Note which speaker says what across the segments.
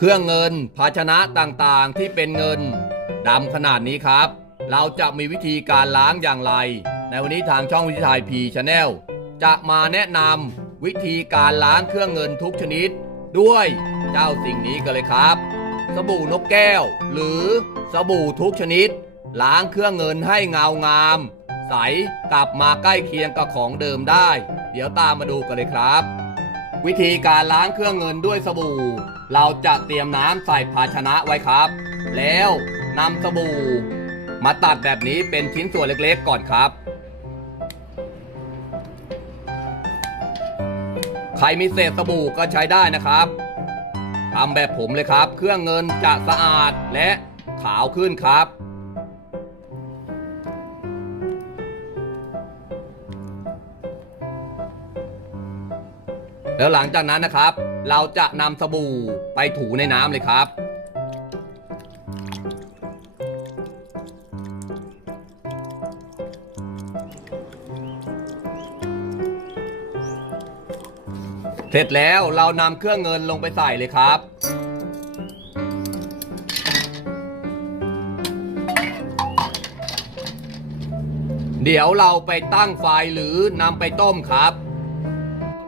Speaker 1: เครื่องเงิน ภาชนะต่างๆที่เป็นเงินดำขนาดนี้ครับ เราจะมีวิธีการล้างอย่างไร ในวันนี้ทางช่องวิทยไทยพีชาแนลจะมาแนะนำวิธีการล้างเครื่องเงินทุกชนิด ด้วยเจ้าสิ่งนี้กันเลยครับ สบู่นกแก้ว หรือสบู่ทุกชนิด ล้างเครื่องเงินให้เงางาม ใสกลับมาใกล้เคียงกับของเดิมได้ เดี๋ยวตามมาดูกันเลยครับ วิธีการล้างเครื่องเงินด้วยสบู่ เราจะเตรียมน้ำใส่ภาชนะไว้ครับ แล้วนำสบู่ มาตัดแบบนี้เป็นชิ้นส่วนเล็กๆก่อนครับ ใครมีเศษสบู่ก็ใช้ได้นะครับทำแบบผมเลยครับ เครื่องเงินจะสะอาดและขาวขึ้นครับ แล้วหลังจากนั้นนะครับ เราจะนำสบู่ไปถูในน้ำเลยครับ เสร็จแล้วเรานำเครื่องเงินลงไปใส่เลยครับเดี๋ยวเราไปตั้งไฟหรือนำไปต้มครับ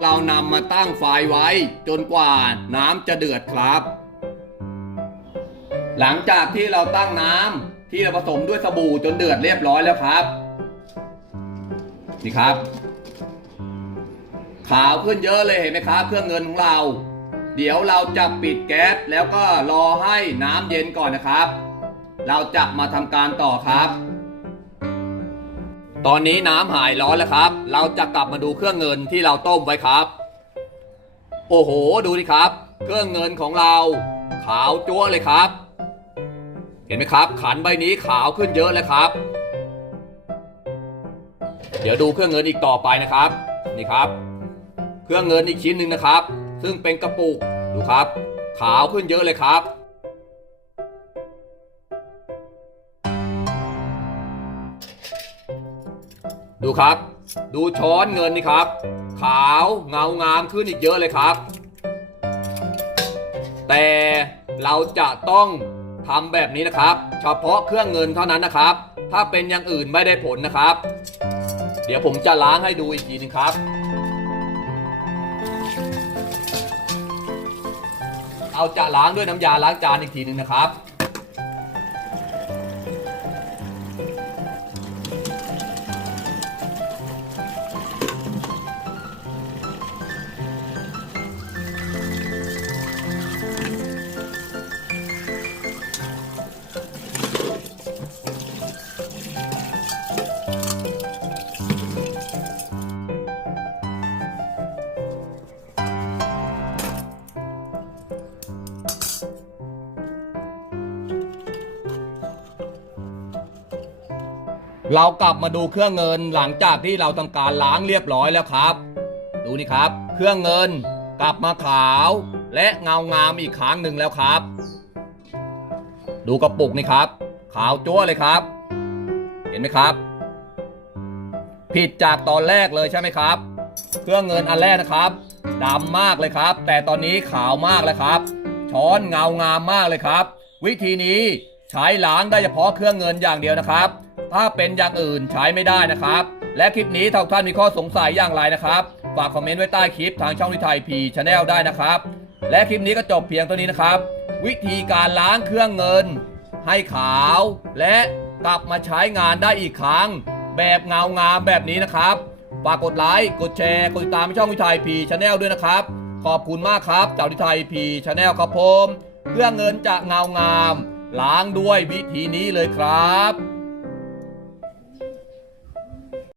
Speaker 1: เรานำมาตั้งไฟไว้ จนกว่าน้ำจะเดือดครับ หลังจากที่เราตั้งน้ำที่เราผสมด้วยสบู่จนเดือดเรียบร้อยแล้วครับ นี่ครับ ขาวขึ้นเยอะเลยเห็นไหมครับ เครื่องเงินของเรา เดี๋ยวเราจะปิดแก๊สแล้วก็รอให้น้ำเย็นก่อนนะครับ เราจะมาทำการต่อครับ ตอนนี้น้ำหายร้อนแล้วครับ เราจะกลับมาดูเครื่องเงินที่เราต้มไว้ครับ โอ้โห ดูดิครับ เครื่องเงินของเรา ขาวจัวเลยครับ เห็นไหมครับ ขันใบนี้ขาวขึ้นเยอะเลยครับ เดี๋ยวดูเครื่องเงินอีกต่อไปนะครับ นี่ครับ เครื่องเงินอีกชิ้นหนึ่งนะครับ ซึ่งเป็นกระปุก ดูครับ ขาวขึ้นเยอะเลยครับ ดูครับ ดูช้อนเงินนี่ครับ ขาวเงางามขึ้นอีกเยอะเลยครับ แต่เราจะต้องทำแบบนี้นะครับ เฉพาะเครื่องเงินเท่านั้นนะครับ ถ้าเป็นอย่างอื่นไม่ได้ผลนะครับ เดี๋ยวผมจะล้างให้ดูอีกทีหนึงครับ เอาจะล้างด้วยน้ำยาล้างจานอีกทีหนึ่งนะครับ เรากลับมาดูเครื่องเงินหลังจากที่เราทำการล้างเรียบร้อยแล้วครับ ดูนี่ครับ เครื่องเงินกลับมาขาว และเงางามอีกครั้งหนึ่งแล้วครับ ดูกระปุกนี่ครับ ขาวจั๊วเลยครับ เห็นไหมครับ ผิดจากตอนแรกเลยใช่ไหมครับ เครื่องเงินอันแรกนะครับดำมากเลยครับ แต่ตอนนี้ขาวมากแล้วครับ ช้อนเงางามมากเลยครับ วิธีนี้ ใช้ล้างได้เฉพาะเครื่องเงินอย่างเดียวนะครับ ถ้าเป็นอย่างอื่นใช้ไม่ได้นะครับ และคลิปนี้ถ้าท่านมีข้อสงสัยอย่างไรนะครับ ฝากคอมเมนต์ไว้ใต้คลิปทางช่องวิทยพีชาแนลได้นะครับ และคลิปนี้ก็จบเพียงเท่านี้นะครับ วิธีการล้างเครื่องเงิน ให้ขาว และกลับมาใช้งานได้อีกครั้ง แบบเงางามแบบนี้นะครับฝากกดไลค์กดแชร์กดติดตามช่องวิทยพีชาแนลด้วยนะครับ ขอบคุณมากครับจากวิทยพีชาแนลครับผมเครื่องเงินจะเงางาม ล้างด้วยวิธีนี้เลยครับ